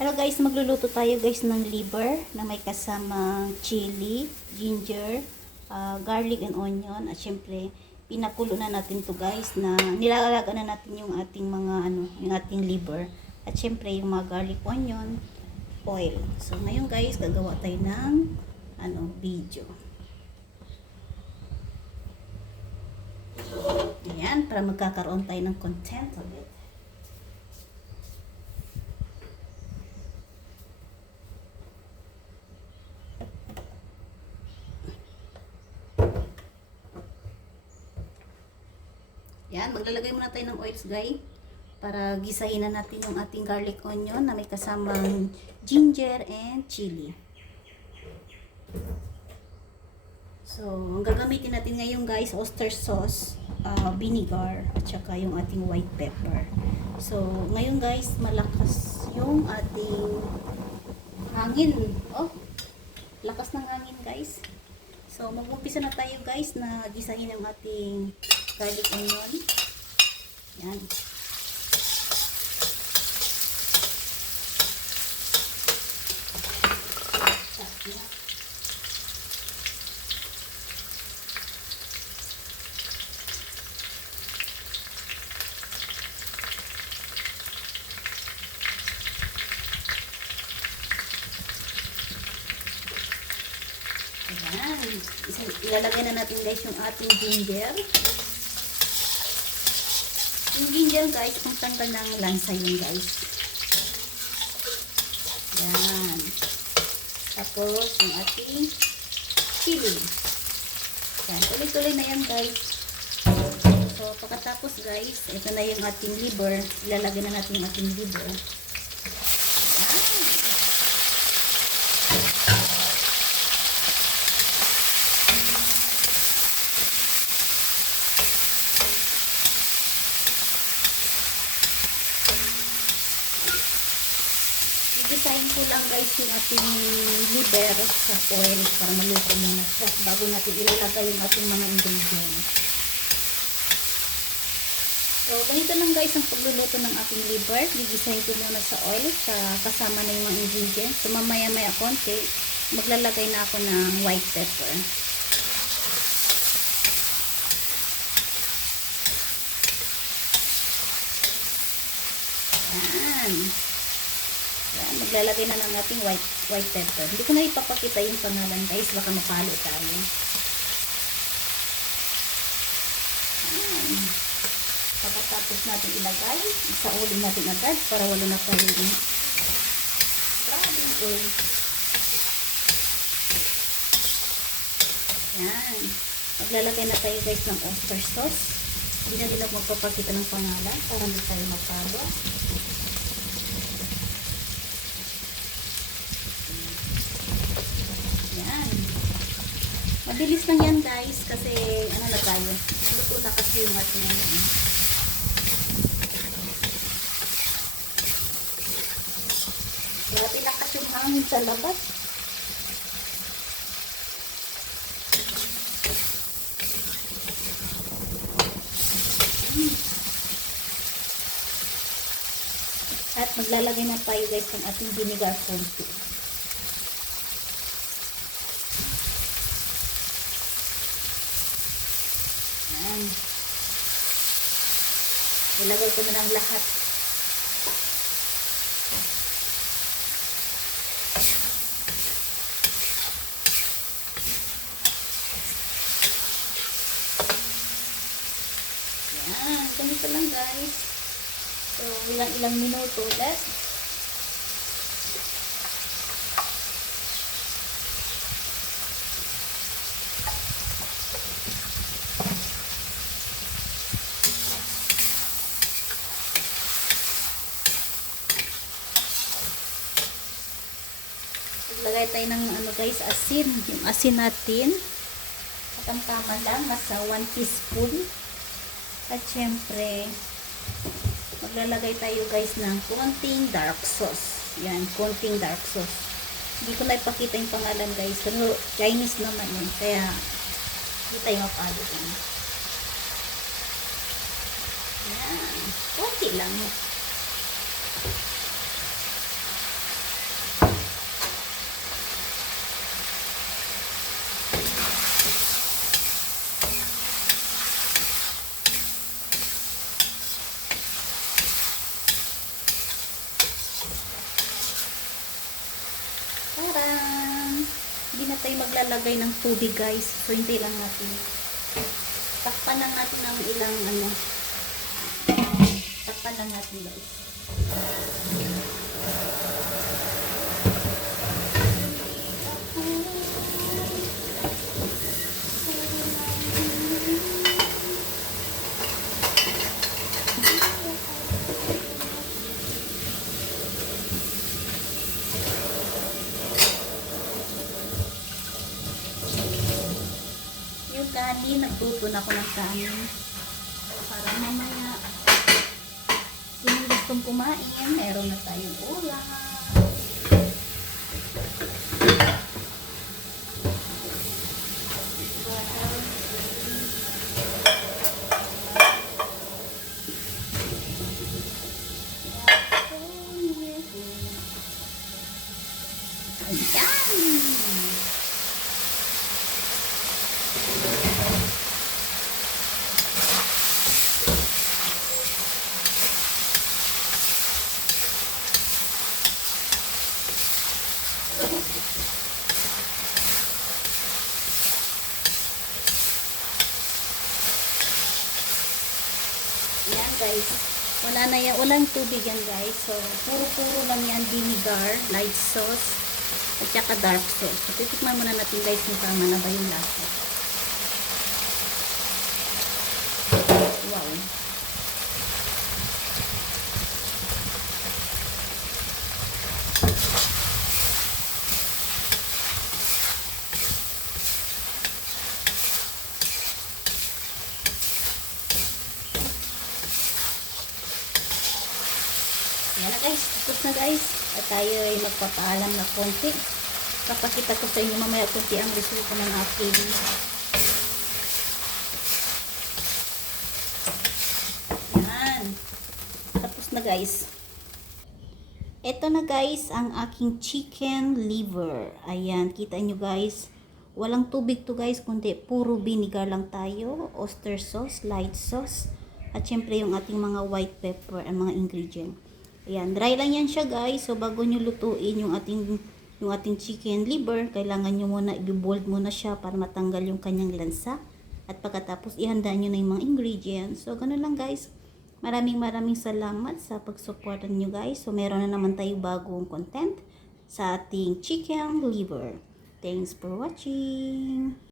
Hello guys, magluluto tayo guys ng liver na may kasamang chili, ginger, garlic and onion. At syempre, pinakulo na natin to guys na nilalaga na natin yung ating mga yung ating liver. At syempre, yung mga garlic, onion, oil. So ngayon guys, gagawa tayo ng video. Ayan, para magkakaroon tayo ng content ulit. Yan, maglalagay muna tayo ng oils guys para gisahin na natin yung ating garlic onion na may kasamang ginger and chili. So, ang gagamitin natin ngayon guys, oyster sauce, vinegar, at saka yung ating white pepper. So, ngayon guys, malakas yung ating hangin. Oh, lakas ng hangin guys. So, mag-umpisa na tayo guys na gisahin ang ating garlic onion. Yan. Ayan. Ilalagay na natin guys yung ating ginger. Yung ginger guys, kung tanggal ng lansa yun guys. Ayan. Tapos yung ating chili. Ayan. Ulit-ulit na yan guys. So pagkatapos guys, ito na yung ating liver. Ilalagay na natin yung ating liver. Design ko lang guys yung ating liver sa oil para maluto muna bago natin ilalagay yung ating mga ingredients. So, ganito lang guys ang pagluluto ng ating liver. Gigisahin ko muna sa oil kasama na yung mga ingredients. So, mamaya-maya konti, maglalagay na ako ng white pepper. Yan. Yan, maglalagay na ng ating white pepper. Hindi ko na ipapakita yung pangalan guys, baka mapalo tayo. Yan. Pagkatapos natin ilagay, isaulin natin agad para wala na tayong grabing oil. Yan. Maglalagay na tayo guys ng oyster sauce. Hindi na din ako magpapakita ng pangalan para hindi tayo mapalo. Mabilis lang yan guys kasi ano na tayo, luto na kasi yung ating ngayon. Grabe lakas yung hangin sa labas. At maglalagay na tayo guys ng ating vinegar konti. Ilagay ko na lang lahat. Yan, ganito lang guys. So, ilang minuto ulit. Lagay tayo ng guys, asin. Yung asin natin. At ang tama lang, nasa 1 teaspoon. At syempre, maglalagay tayo guys ng konting dark sauce. Yan, konting dark sauce. Hindi ko na ipakita yung pangalan guys. Pero Chinese naman yun. Kaya, hindi tayo mapalo yun. Yan. Konti lang. tayo maglalagay ng tubig guys. So hintay lang natin. Takpan lang natin ng ilang takpan lang natin guys. Yung kanin, nagtuto na ako ng kanin. Para mamaya, kung gustong kumain, meron na tayong ulam. Ayan! Yan guys. Wala na yan. Walang tubig yan guys. So, puro-puro lang yan. Vinegar, light sauce, at saka dark sauce. So, titikman muna natin guys kung tama na ba yung lasa. Wow. Yan na guys, tapos na guys. At tayo ay magpapaalam na konti. Papakita ko sa inyo mamaya konti ang resulta ng aking. Yan. Tapos na guys. Ito na guys ang aking chicken liver. Ayan, kita nyo guys. Walang tubig to guys, kundi puro vinegar lang tayo. Oyster sauce, light sauce. At syempre yung ating mga white pepper ang mga ingredient. Ayan, dry lang yan siya guys. So bago nyo lutuin yung ating chicken liver, kailangan nyo muna i-bold muna siya para matanggal yung kanyang lansa. At pagkatapos ihanda nyo na yung mga ingredients. So ganun lang guys. Maraming salamat sa pag-supportan nyo guys. So meron na naman tayo bagong content sa ating chicken liver. Thanks for watching.